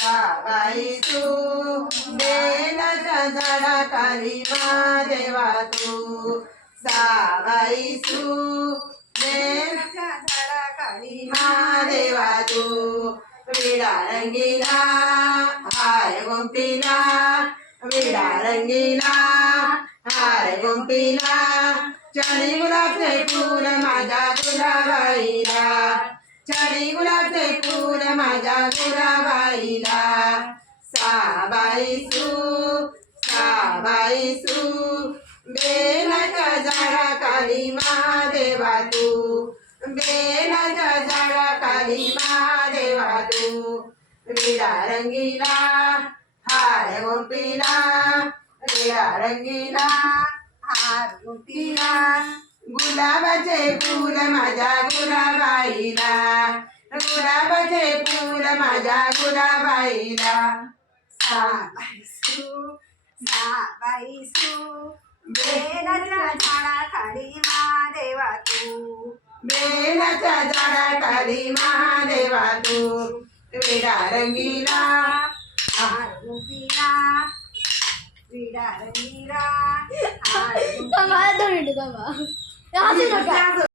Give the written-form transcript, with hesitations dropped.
साबाई तू बेलाच्या झाडाखाली महादेवा तू साबाई तू बेलाच्या झाडाखाली महादेवा तू विडा रंगीला हार गुंफीला विडा रंगीला हार गुंफीला चढी गुलाबचे फूल माझ्या गुलाबाईला चढी गुलाबचे फूल माझ्या गुलाबाईला साबाई सू बेलाच्या झाडाखाली महादेवा तू बेलाच्या झाडाखाली महादेवा तू विडा रंगीला हार गुंफीला विडा रंगीला हार गुंफीला गुलाबाचे फूल माझ्या गुलाबाईला गुलाबाचे फूल माझ्या गुलाबाईला साबाई सू बेलाच्या झाडाखाली महादेवा तू बेलाच्या झाडाखाली महादेवा तू विडा रंगीला हार गुंफीला विडा रंगीला हार गुंफीला